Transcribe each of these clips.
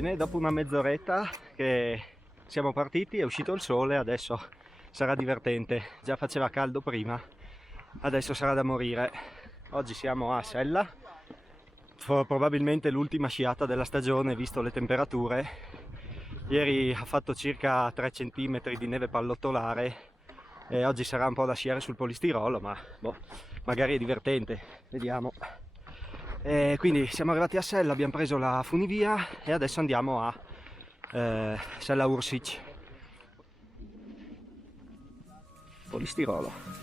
Bene, dopo una mezz'oretta che siamo partiti, è uscito il sole, adesso sarà divertente. Già faceva caldo prima, adesso sarà da morire. Oggi siamo a Sella, probabilmente l'ultima sciata della stagione visto le temperature. Ieri ha fatto circa 3 cm di neve pallottolare e oggi sarà un po' da sciare sul polistirolo, ma boh, magari è divertente, vediamo. E quindi siamo arrivati a Sella, abbiamo preso la funivia e adesso andiamo a Sella Ursic. Polistirolo.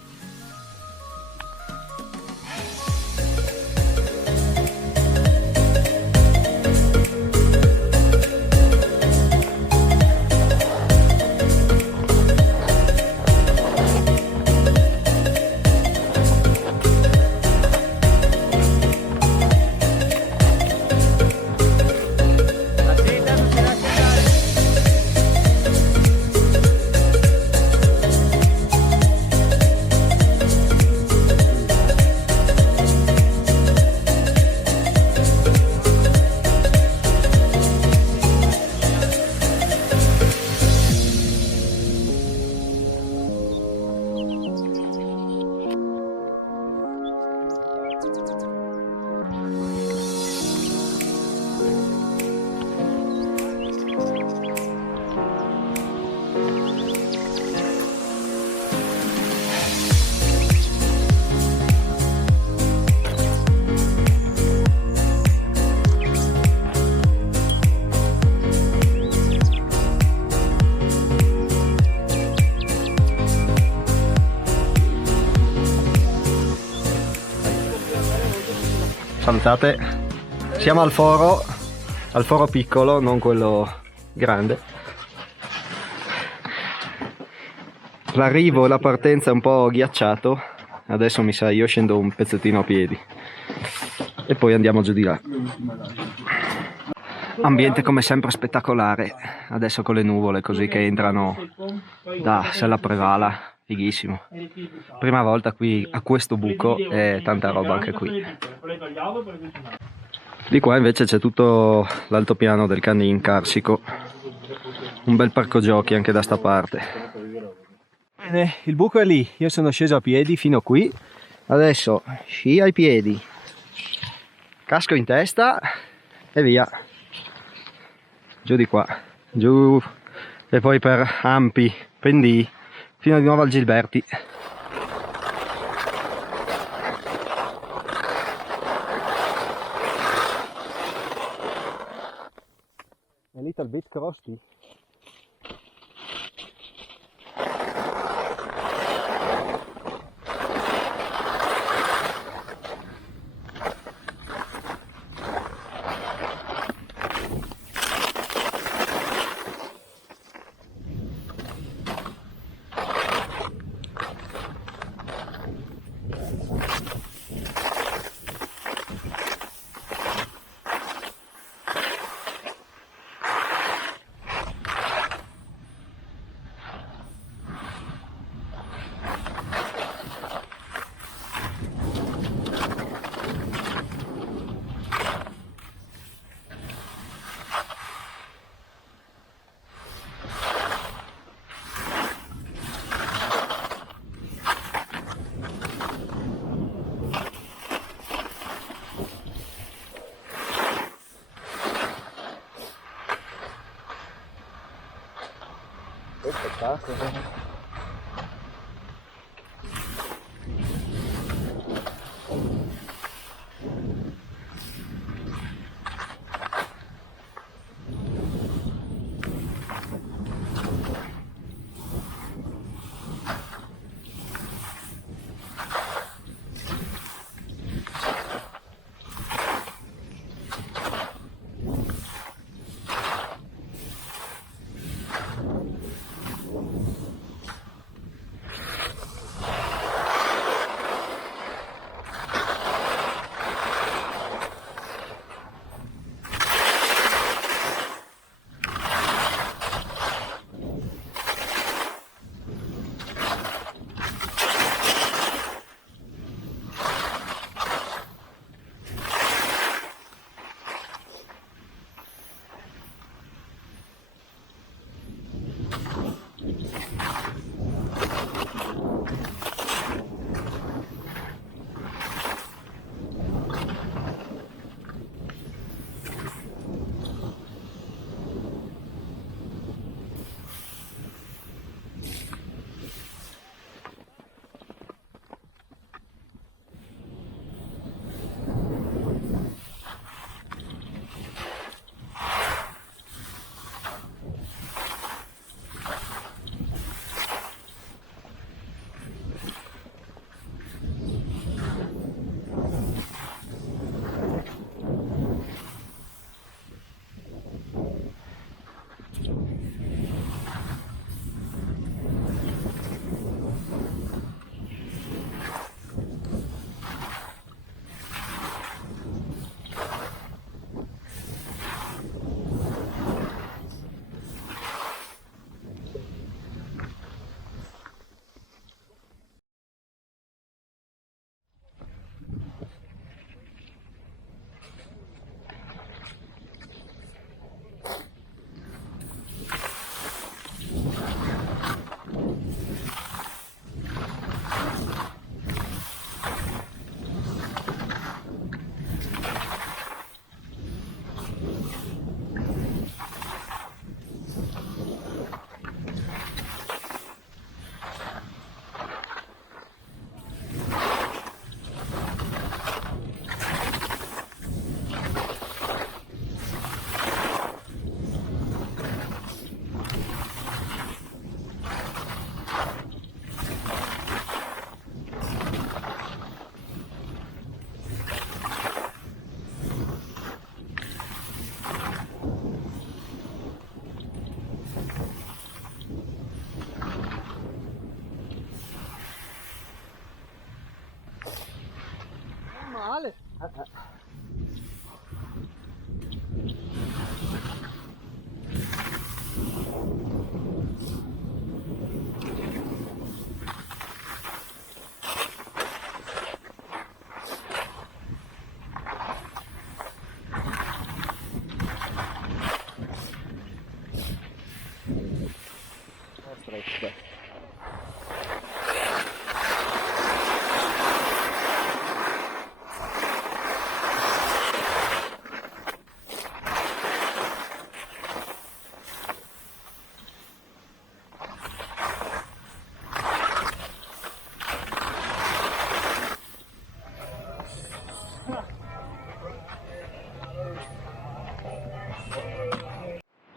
Salutate, siamo al foro piccolo, non quello grande. L'arrivo e la partenza è un po' ghiacciato, adesso mi sa io scendo un pezzettino a piedi e poi andiamo giù di là. Ambiente come sempre spettacolare, adesso con le nuvole così che entrano da Sella Prevala. Fighissimo, prima volta qui a questo buco e tanta roba anche qui. Di qua invece c'è tutto l'altopiano del Canin Carsico, un bel parco giochi anche da sta parte. Bene, il buco è lì, io sono sceso a piedi fino qui, adesso sci ai piedi, casco in testa e via, giù di qua, giù e poi per ampi pendii fino di nuovo al Gilberti. A little bit crusty. Che spettacolo!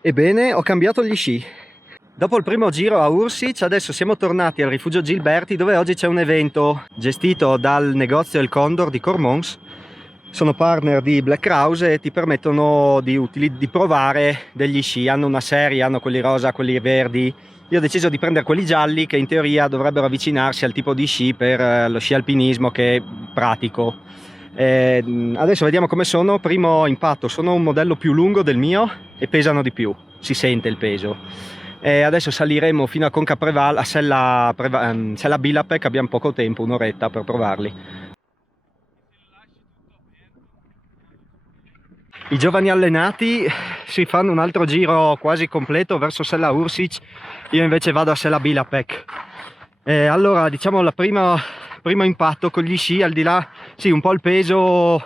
Ebbene, ho cambiato gli sci. Dopo il primo giro a Ursic, adesso siamo tornati al rifugio Gilberti, dove oggi c'è un evento gestito dal negozio El Condor di Cormons. Sono partner di Black Krause e ti permettono di provare degli sci. Hanno una serie, hanno quelli rosa, quelli verdi. Io ho deciso di prendere quelli gialli, che in teoria dovrebbero avvicinarsi al tipo di sci per lo sci alpinismo, che è pratico. Adesso vediamo come sono. Primo impatto: sono un modello più lungo del mio e pesano di più, si sente il peso. Adesso saliremo fino a Concapreval, a Sella Bilapec. Abbiamo poco tempo, un'oretta per provarli. I giovani allenati si fanno un altro giro quasi completo verso Sella Ursic, io invece vado a Sella Bilapec. Allora, diciamo, primo impatto con gli sci, al di là, sì, un po' il peso,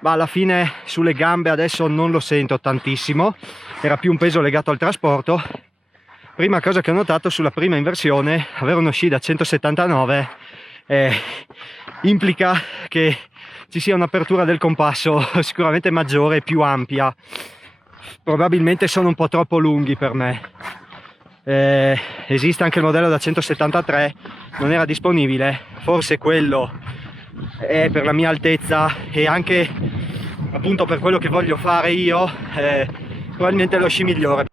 ma alla fine sulle gambe adesso non lo sento tantissimo, era più un peso legato al trasporto. Prima cosa che ho notato sulla prima inversione: avere uno sci da 179 implica che ci sia un'apertura del compasso sicuramente maggiore e più ampia. Probabilmente sono un po' troppo lunghi per me. Esiste anche il modello da 173, non era disponibile, forse quello è per la mia altezza e anche appunto per quello che voglio fare io, probabilmente è lo sci migliore.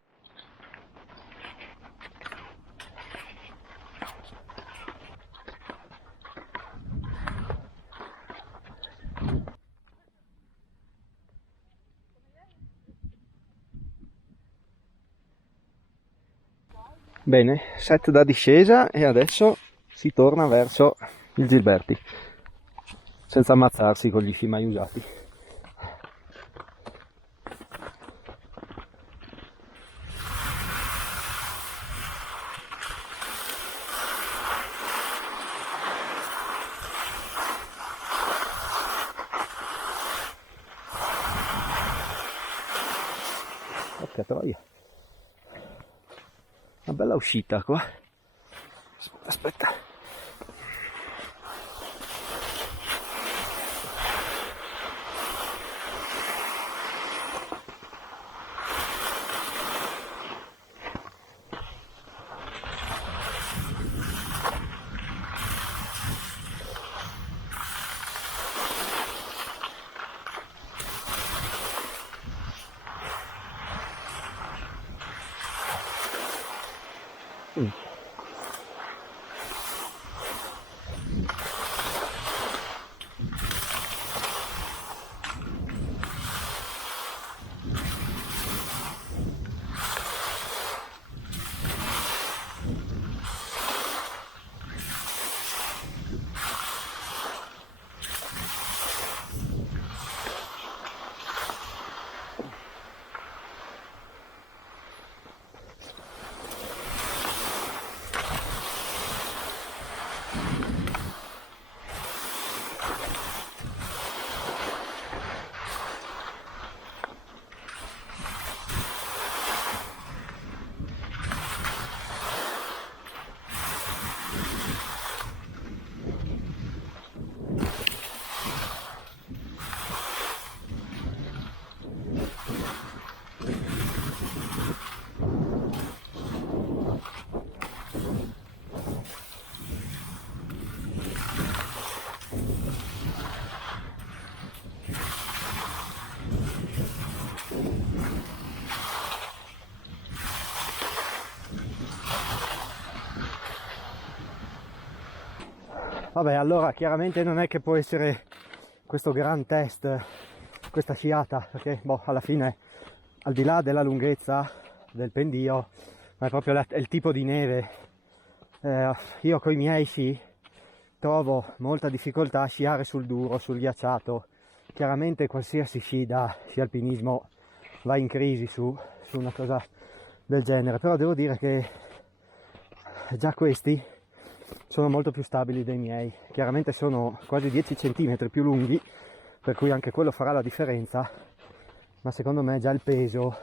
Bene, set da discesa e adesso si torna verso il Gilberti, senza ammazzarsi con gli sci mai usati. Porca troia, una bella uscita qua. Aspetta. Vabbè, allora chiaramente non è che può essere questo gran test, questa sciata, perché alla fine, al di là della lunghezza del pendio, ma è proprio il tipo di neve. Io con i miei sci trovo molta difficoltà a sciare sul duro, sul ghiacciato. Chiaramente qualsiasi sci da sci alpinismo va in crisi su una cosa del genere, però devo dire che già questi sono molto più stabili dei miei. Chiaramente sono quasi 10 cm più lunghi, per cui anche quello farà la differenza, ma secondo me già il peso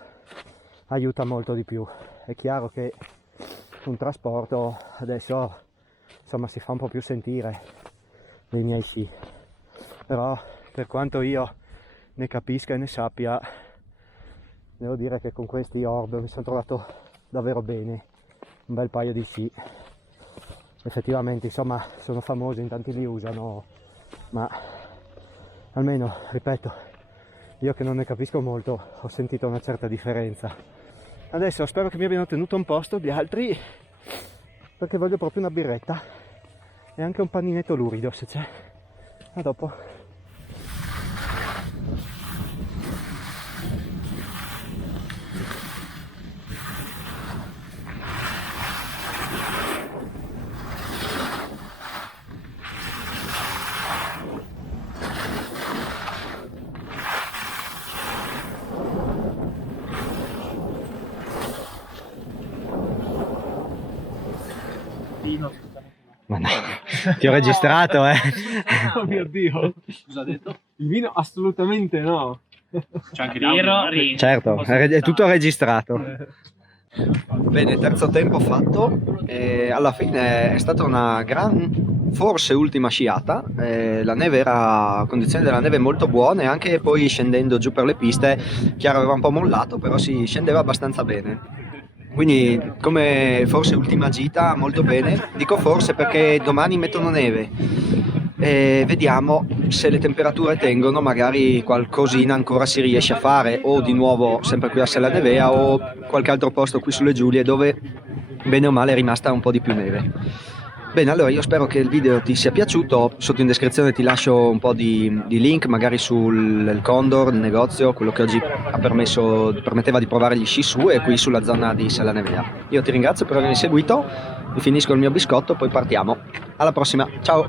aiuta molto di più. È chiaro che un trasporto adesso insomma si fa un po' più sentire dei miei sci, però per quanto io ne capisca e ne sappia, devo dire che con questi orb mi sono trovato davvero bene, un bel paio di sci. Effettivamente, insomma, sono famosi, in tanti li usano, ma almeno, ripeto, io che non ne capisco molto ho sentito una certa differenza. Adesso spero che mi abbiano tenuto un posto gli altri, perché voglio proprio una birretta e anche un paninetto lurido se c'è. A dopo. Ma no, ti ho registrato, Oh mio Dio. Cosa ha detto? Il vino assolutamente no. C'è anche l'audio. certo, è tutto registrato. Bene, terzo tempo fatto e alla fine è stata una forse ultima sciata. La neve era, condizioni della neve molto buone, anche poi scendendo giù per le piste, chiaro aveva un po' mollato, però si scendeva abbastanza bene. Quindi come forse ultima gita molto bene, dico forse perché domani mettono neve e vediamo se le temperature tengono, magari qualcosina ancora si riesce a fare, o di nuovo sempre qui a Sella Nevea o qualche altro posto qui sulle Giulie dove bene o male è rimasta un po' di più neve. Bene, allora io spero che il video ti sia piaciuto. Sotto in descrizione ti lascio un po' di link magari sul Condor, il negozio, quello che oggi permetteva di provare gli sci su, e qui sulla zona di Sella Nevea. Io ti ringrazio per avermi seguito, mi finisco il mio biscotto, poi partiamo. Alla prossima, ciao!